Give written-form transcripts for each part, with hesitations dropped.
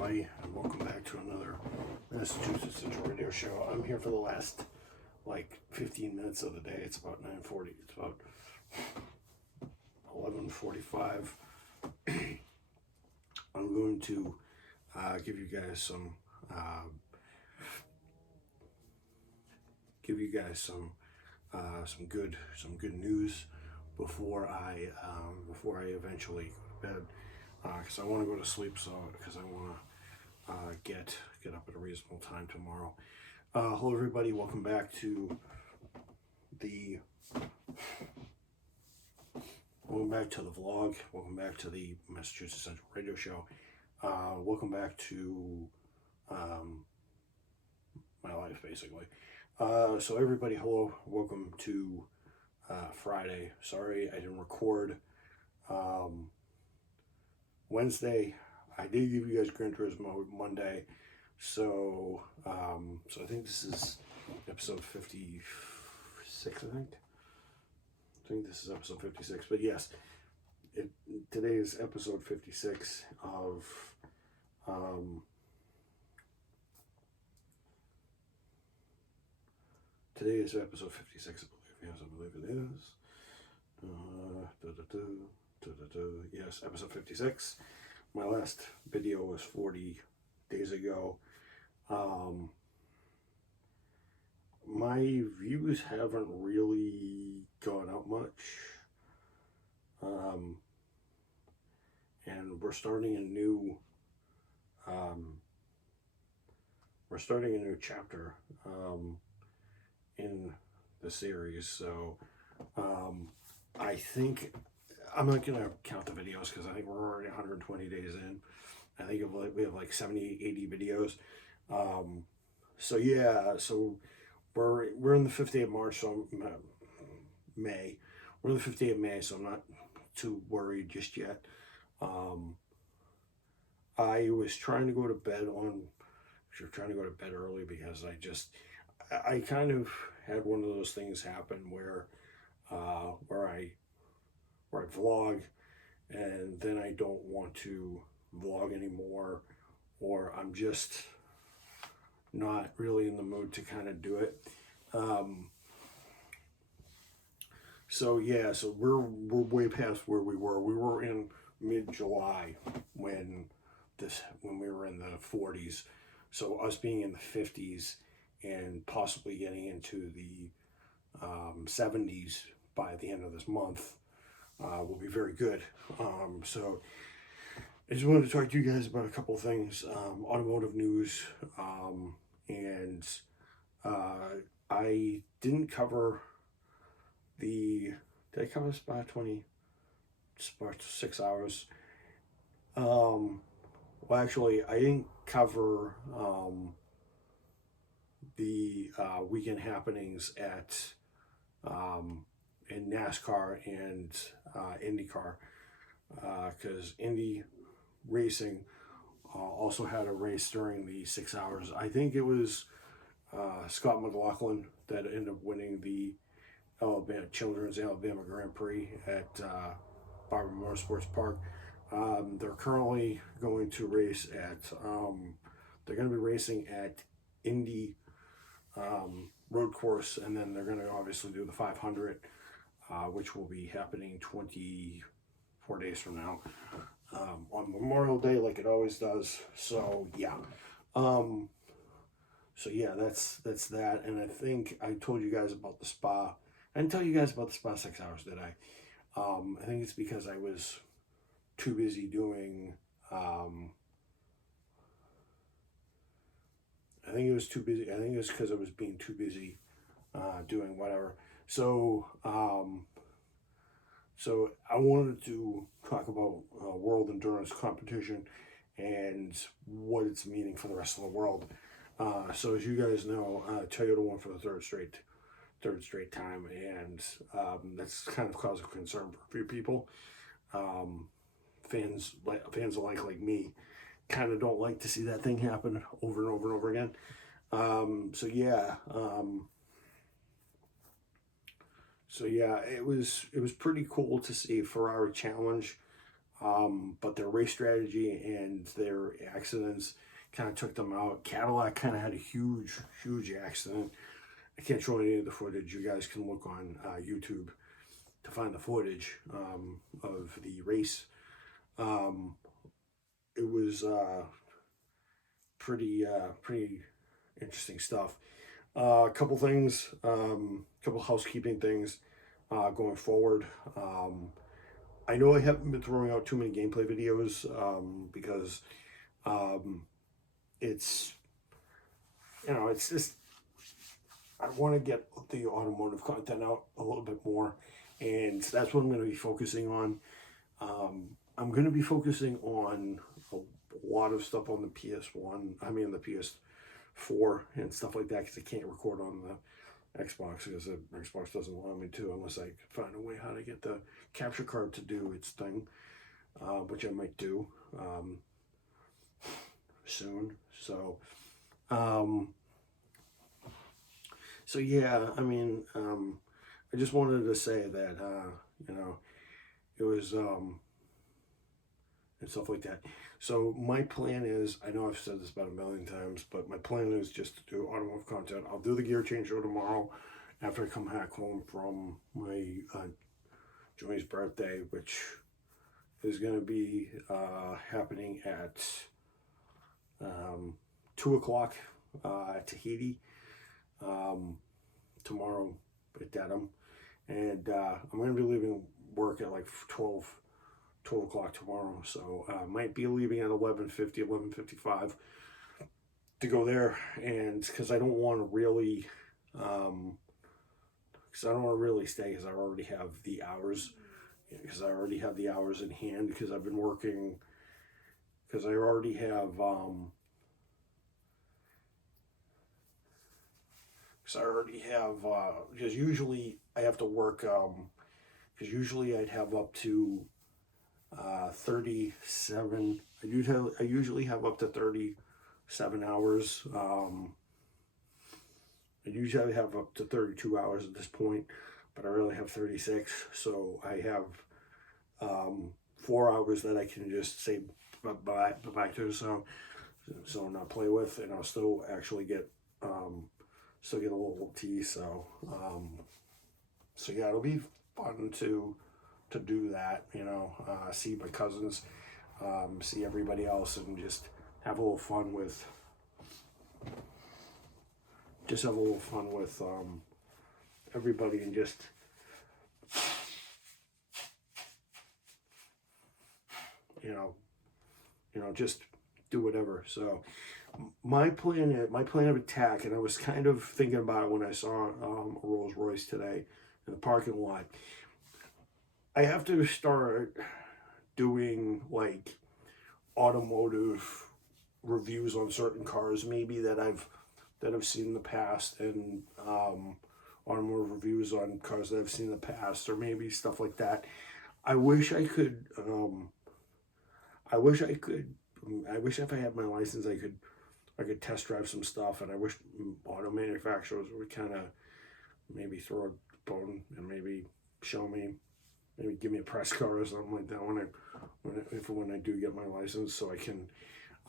everybody, and welcome back to another Massachusetts Central Radio Show. I'm here for the last, 15 minutes of the day. It's about 9:40. It's about 11:45. I'm going to give you guys some good news before I eventually go to bed. Because I want to go to sleep, because I want to get up at a reasonable time tomorrow. Hello, everybody. Welcome back to the vlog. Welcome back to the Massachusetts Central Radio Show. Welcome back to my life, basically. So everybody, hello. Welcome to Friday. Sorry I didn't record Wednesday. I did give you guys Gran Turismo Monday, so I think this is episode 56. I think this is episode 56. But yes, today is episode 56 of today is episode 56. I believe. Yes, I believe it is. Yes, episode 56. My last video was 40 days ago. My views haven't really gone up much. And we're starting a new chapter in the series. So I think I'm not going to count the videos because I think we're already 120 days in. I think we have like 70, 80 videos. So yeah, so we're in the 5th day of March, so May. We're in the 5th day of May, so I'm not too worried just yet. I was trying to go to bed early because I kind of had one of those things happen where I vlog and then I don't want to vlog anymore, or I'm just not really in the mood to kind of do it. So yeah, so we're way past where we were. We were in mid-July when we were in the 40s. So us being in the 50s and possibly getting into the 70s by the end of this month will be very good. So I just wanted to talk to you guys about a couple of things, automotive news, and I didn't cover did I cover Spa 6 hours? Well, actually, I didn't cover the weekend happenings at in NASCAR and IndyCar, because Indy Racing also had a race during the 6 hours. I think it was Scott McLaughlin that ended up winning the Children's Alabama Grand Prix at Barber Motorsports Park. They're currently going to race at they're going to be racing at Indy road course, and then they're going to obviously do the 500, which will be happening 24 days from now, on Memorial Day, like it always does. So yeah, that's that. And I think I told you guys about the Spa. I didn't tell you guys about the Spa 6 hours, did I? I think it's because I was too busy doing. I think it was because I was being too busy doing whatever. So so I wanted to talk about World Endurance Competition and what it's meaning for the rest of the world. So as you guys know, Toyota won for the third straight time, and that's kind of caused a concern for a few people. Fans alike, like me, kind of don't like to see that thing happen over and over and over again. So yeah, it was pretty cool to see Ferrari challenge but their race strategy and their accidents kind of took them out. Cadillac kind of had a huge accident. I can't show any of the footage. You guys can look on YouTube to find the footage of the race. It was pretty interesting stuff. A couple things, couple housekeeping things going forward. I know I haven't been throwing out too many gameplay videos because it's, you know, it's just, I want to get the automotive content out a little bit more, and that's what I'm going to be focusing on. I'm going to be focusing on a lot of stuff on the PS1, I mean the PS4 and stuff like that, because I can't record on the Xbox because the Xbox doesn't allow me to unless I find a way how to get the capture card to do its thing, which I might do soon. So yeah, I mean, I just wanted to say that, you know, it was, and stuff like that. So my plan is, I know I've said this about a million times, but my plan is just to do automotive content. I'll do the gear change show tomorrow after I come back home from my Joey's birthday, which is going to be happening at 2 o'clock at Tahiti. Tomorrow at Dedham, and I'm going to be leaving work at like 12 o'clock tomorrow, so might be leaving at 11:50, 11:55 to go there, and because I don't want to really stay, because I already have the hours, in hand, because I've been working, because I already have because usually I have to work, because usually I'd have up to 37, I usually have up to 37 hours, I usually have up to 32 hours at this point, but I really have 36, so I have 4 hours that I can just say bye to, so not play with, and I'll still actually get a little tea, so yeah, it'll be fun to do that, you know, see my cousins, see everybody else, and just have a little fun with everybody, and just you know just do whatever. So my plan of attack, and I was kind of thinking about it when I saw a Rolls Royce today in the parking lot. I have to start doing like automotive reviews on certain cars, maybe that I've seen in the past, and automotive reviews on cars that I've seen in the past, or maybe stuff like that. I wish I could. I wish if I had my license, I could test drive some stuff, and I wish auto manufacturers would kind of maybe throw a bone and maybe show me, maybe give me a press car or something like that when I do get my license, so I can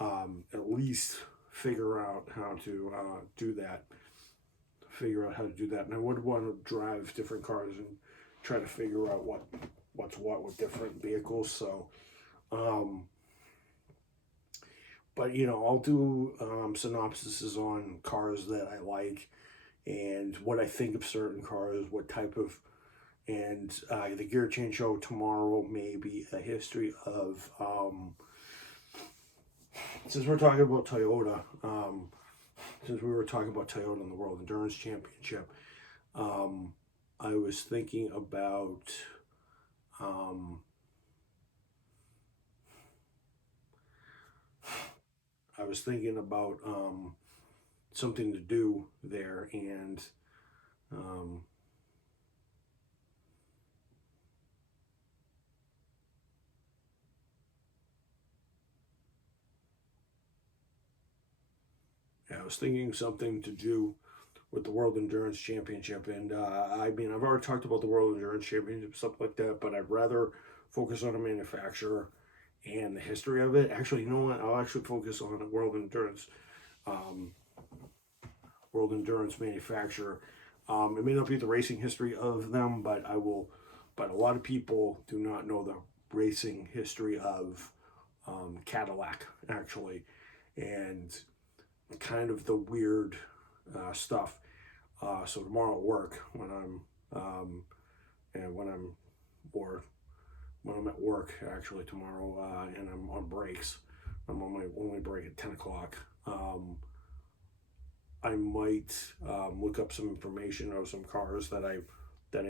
at least figure out how to do that. And I would want to drive different cars and try to figure out what's what with different vehicles. So, but you know, I'll do synopsises on cars that I like and what I think of certain cars, what type of, and the gear change show tomorrow may be a history of, since we're talking about Toyota, since we were talking about Toyota in the World Endurance Championship, I was thinking about something to do there, and I was thinking something to do with the World Endurance Championship, and I mean, I've already talked about the World Endurance Championship, stuff like that, but I'd rather focus on a manufacturer and the history of it. Actually, you know what? I'll actually focus on a um, world endurance manufacturer. It may not be the racing history of them, but I will. But a lot of people do not know the racing history of Cadillac, actually, and kind of the weird stuff. So tomorrow at work, when I'm and or when I'm at work actually tomorrow, and I'm on breaks, I'm on my only break at 10 o'clock. I might look up some information of some cars that I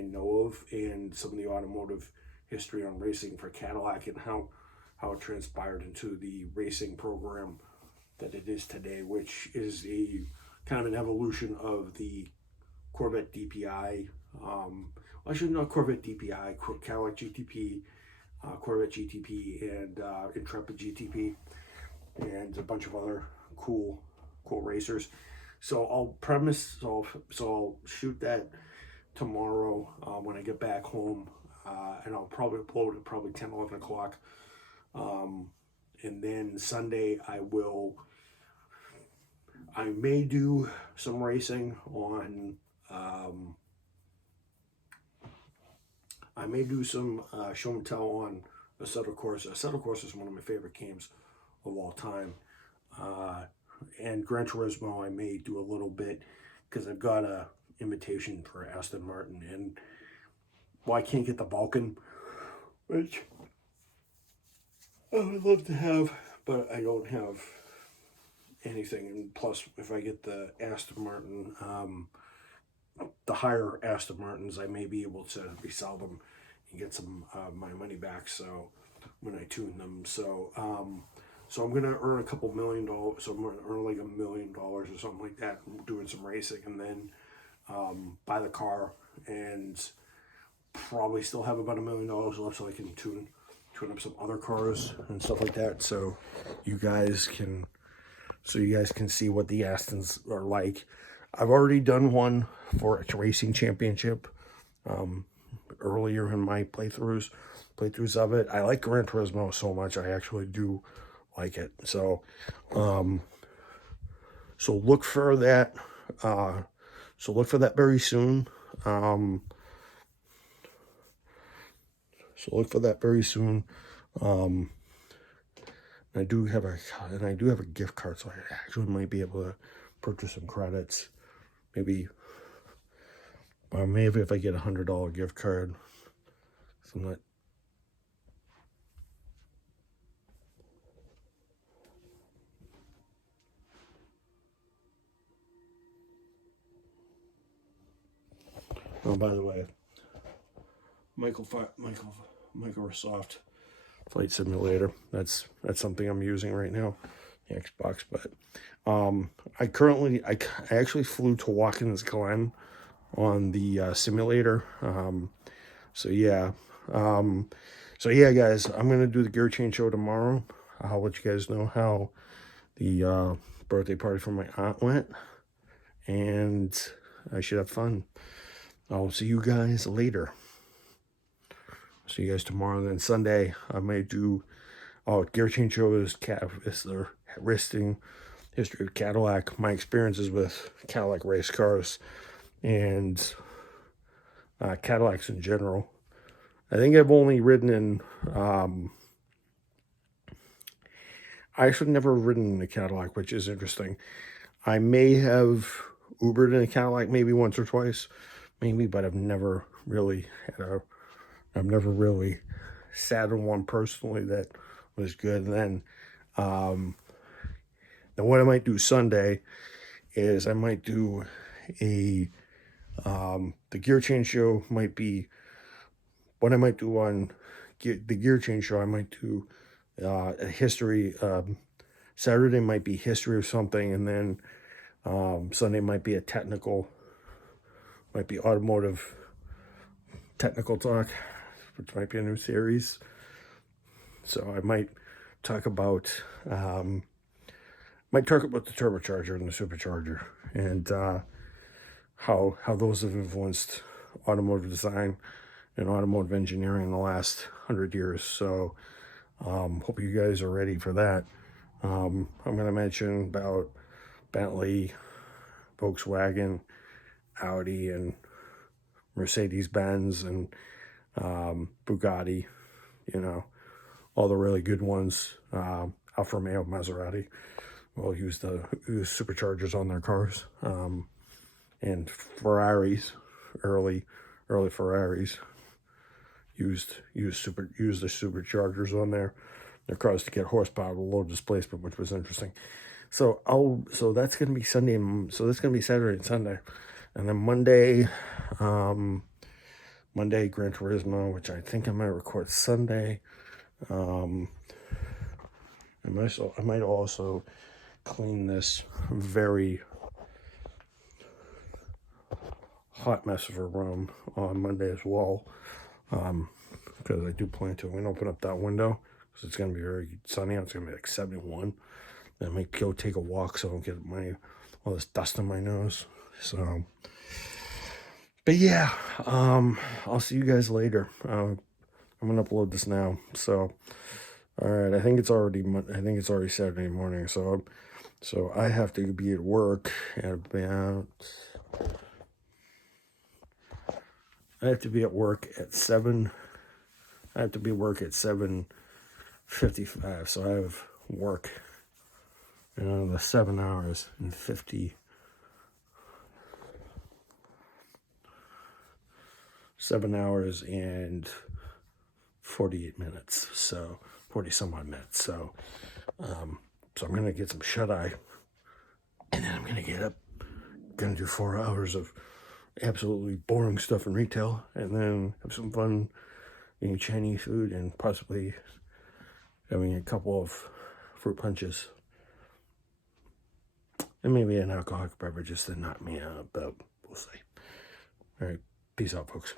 know of, and some of the automotive history on racing for Cadillac, and how it transpired into the racing program that it is today, which is a kind of an evolution of the Corvette DPI. Actually, not Corvette DPI, Cadillac GTP, Corvette GTP, and Intrepid GTP, and a bunch of other cool racers. So I'll shoot that tomorrow when I get back home, and I'll probably upload it probably 10, 11 o'clock. And then Sunday I may do some racing on, I may do some show and tell on Assetto Corsa. Assetto Corsa is one of my favorite games of all time. And Gran Turismo I may do a little bit, because I've got a invitation for Aston Martin, and I can't get the Vulcan, which I would love to have, but I don't have anything. And plus, if I get the Aston Martin, the higher Aston Martins, I may be able to resell them and get some my money back. So when I tune them, so I'm gonna earn a couple $1 million. So I'm gonna earn like $1 million or something like that, doing some racing, and then buy the car, and probably still have about $1 million left, so I can tune up some other cars and stuff like that. So you guys can see what the Astons are like. I've already done one for a racing championship earlier in my playthroughs of it. I like Gran Turismo so much, I actually do like it. So so look for that. Look for that very soon. I do have a gift card, so I actually might be able to purchase some credits. Maybe if I get $100 gift card. So I'm not. Oh, by the way, Microsoft Flight Simulator. That's something I'm using right now, the Xbox. But I actually flew to Watkins Glen on the simulator. So yeah, guys, I'm gonna do the gear change show tomorrow. I'll let you guys know how the birthday party for my aunt went, and I should have fun. I'll see you guys later. See you guys tomorrow. And then Sunday, I may do gear change show is the racing history of Cadillac, my experiences with Cadillac race cars, and Cadillacs in general. I think I've only ridden in I actually never ridden in a Cadillac, which is interesting. I may have Ubered in a Cadillac maybe once or twice, but I've never really sat in one personally that was good. And then what I might do Sunday is I might do the gear change show might be what I might do on the gear change show. I might do a history. Saturday might be history of something, and then Sunday might be might be automotive technical talk, which might be a new series. So I might talk about the turbocharger and the supercharger, and how those have influenced automotive design and automotive engineering in the last 100 years. So Hope you guys are ready for that. I'm going to mention about Bentley, Volkswagen, Audi, and Mercedes-Benz, and Bugatti, you know, all the really good ones. Alfa Romeo, Maserati will use superchargers on their cars. And Ferraris, early Ferraris, used the superchargers on their cars to get horsepower to low displacement, which was interesting. So that's gonna be Sunday. So that's gonna be Saturday and Sunday, and then Monday, Gran Turismo, which I think I might record Sunday. I might also clean this very hot mess of a room on Monday as well, because I do plan to. I'm gonna open up that window because it's gonna be very sunny. It's gonna be like 71. I might go take a walk so I don't get all this dust on my nose. So, but yeah, I'll see you guys later. I'm gonna upload this now. So, all right. I think it's already Saturday morning. So I have to be at work at about. I have to be at work at 7. I have to be at work at 7:55. So I have work in the 7 hours and 7 hours and 48 minutes. So 40 some odd minutes. So I'm gonna get some shut eye, and then I'm gonna get up. Gonna do 4 hours of absolutely boring stuff in retail, and then have some fun eating Chinese food and possibly having a couple of fruit punches and maybe an alcoholic beverage just to knock me out, but we'll see. All right, peace out, folks.